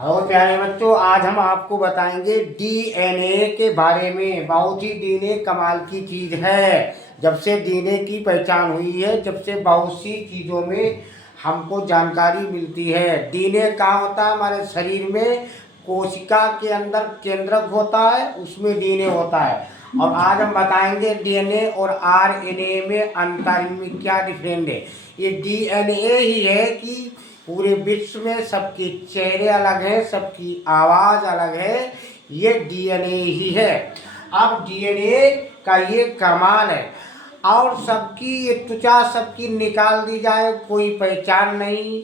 और प्यारे बच्चों, आज हम आपको बताएंगे डीएनए के बारे में। बहुत ही डीएनए कमाल की चीज़ है। जब से डीएनए की पहचान हुई है, जब से बहुत सी चीज़ों में हमको जानकारी मिलती है। डीएनए कहाँ होता है? हमारे शरीर में कोशिका के अंदर केंद्रक होता है, उसमें डीएनए होता है। और आज हम बताएंगे डीएनए और आरएनए में अंतर, इनमें क्या डिफरेंस है। ये डीएनए ही है कि पूरे विश्व में सबके चेहरे अलग हैं, सबकी आवाज़ अलग है। ये डीएनए ही है। अब डीएनए का ये कमाल है। और सबकी ये त्वचा सबकी निकाल दी जाए, कोई पहचान नहीं।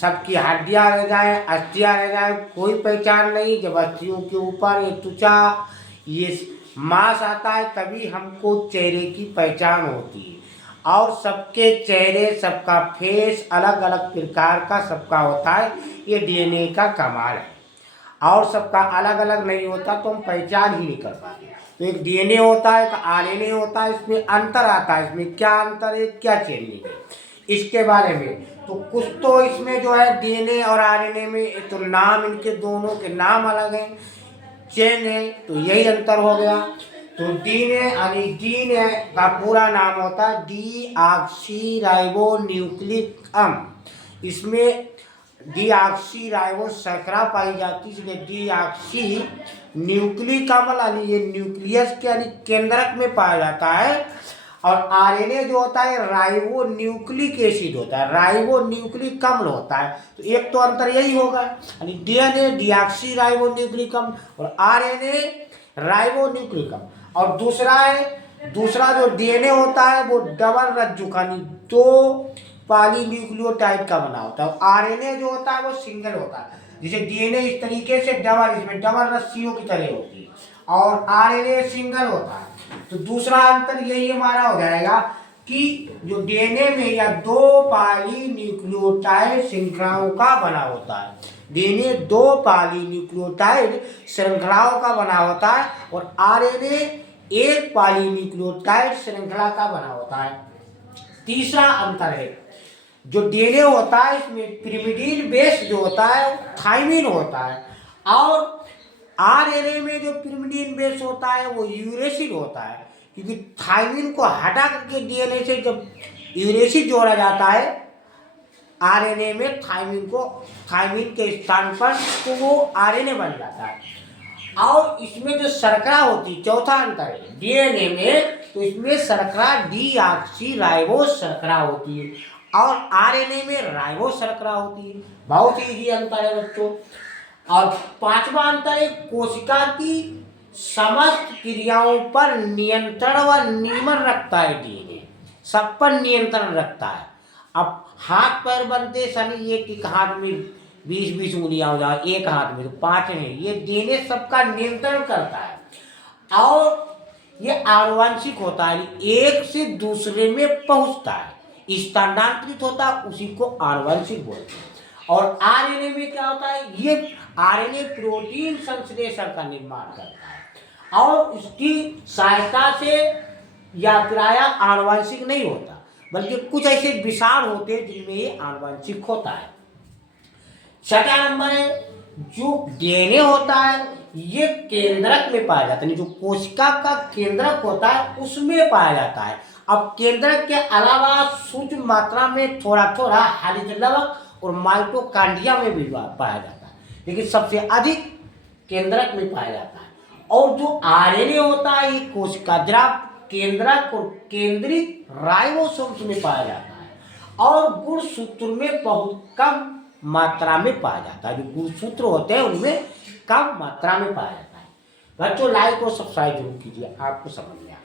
सबकी हड्डियां रह जाए, अस्थियां रह जाए, कोई पहचान नहीं। जब अस्थियों के ऊपर ये त्वचा, ये मांस आता है, तभी हमको चेहरे की पहचान होती है। और सबके चेहरे, सबका फेस अलग अलग प्रकार का सबका होता है। ये डीएनए का कमाल है। और सबका अलग अलग नहीं होता तो हम पहचान ही नहीं कर पाते। तो एक डीएनए होता है, एक आरएनए होता है, इसमें अंतर आता है। इसमें क्या अंतर है, क्या चेंजिंग है, इसके बारे में तो कुछ तो इसमें जो है डीएनए और आरएनए में तो नाम, इनके दोनों के नाम अलग हैं, चेंज है। तो यही अंतर हो गया। तो डीएनए यानी डीएनए का पूरा नाम होता है डीऑक्सीराइबोन्यूक्लिक अम्ल। इसमें डीऑक्सीराइबो शर्करा पाई जाती है, इसलिए डीऑक्सी न्यूक्लिक अम्ल यानी ये न्यूक्लियस के यानी केंद्रक में पाया जाता है। और आरएनए जो होता है राइबो न्यूक्लिक एसिड होता है, राइबो न्यूक्लिक अम्ल होता है। तो एक तो अंतर यही होगा, यानी डीएनए डीऑक्सी राइबो न्यूक्लिक अम्ल और आरएनए राइबो न्यूक्लिक अम्ल। और दूसरा जो डीएनए होता है वो डबल रज्जुक यानी दो पॉलीन्यूक्लियोटाइड का बना होता है। आरएनए जो होता है वो सिंगल होता है। जैसे डीएनए इस तरीके से डबल, इसमें डबल रस्सियों की तरह होती है, और आरएनए सिंगल होता है। तो दूसरा अंतर यही हमारा हो जाएगा कि जो डीएनए में या दो पॉलीन्यूक्लियोटाइड श्रृंखलाओं का बना होता है। डीएनए दो पॉलीन्यूक्लियोटाइड श्रृंखलाओं का बना होता है और आरएनए एक पॉलीन्यूक्लियोटाइड श्रृंखला का बना होता है। तीसरा अंतर है, जो डीएनए होता है इसमें पिरिमिडीन बेस जो होता है थाइमिन होता है, और आरएनए में जो पिरिमिडीन बेस होता है वो यूरेसिल होता है। क्योंकि थाइमिन को हटा करके डीएनए से जब यूरेसिल जोड़ा जाता है आरएनए में, थाइमिन के स्थान पर, तो वो आरएनए बन जाता है। और इसमें जो शर्करा होती है, चौथा अंतर है डीएनए में, तो इसमें शर्करा डीऑक्सीराइबो शर्करा होती है और आरएनए में राइबो शर्करा होती है। बहुत ही अंतर है बच्चों। और पांचवा अंतर है कोशिका की समस्त क्रियाओं पर नियंत्रण व नियमन रखता है। डीएनए सब पर नियंत्रण रखता है। अब हाथ पैर बनते सनी एक हाथ में 20-20 उंगलियां हो जाए, एक हाथ में तो 5 है, ये डीएनए सबका नियंत्रण करता है। और ये आनुवंशिक होता है, एक से दूसरे में पहुंचता है, स्थानांतरित होता है, उसी को आनुवंशिक बोलते हैं। और आरएनए में क्या होता है, ये आरएनए प्रोटीन संश्लेषण का निर्माण करता है और इसकी सहायता से यात्रा आनुवंशिक नहीं होता, बल्कि कुछ ऐसे विषाण होते हैं जिनमें ये आनुवंशिक होता है। छठा नंबर है, जो डीएनए होता है ये केंद्रक में पाया जाता है, जो कोशिका का केंद्रक होता है उसमें पाया जाता है। अब केंद्रक के अलावा सूक्ष्म मात्रा में थोड़ा थोड़ा हरित लवक और माइटोकॉन्ड्रिया में भी पाया जाता है, लेकिन सबसे अधिक केंद्रक में पाया जाता है। और जो आरएनए होता है ये कोशिका द्राव केंद्रक और केंद्रित राइबोसोम्स में पाया जाता है और गुणसूत्र में बहुत कम मात्रा में पाया जाता है। जो गुणसूत्र होते हैं उनमें कम मात्रा में पाया जाता है। बच्चों लाइक और सब्सक्राइब जरूर कीजिए, आपको समझ में आए।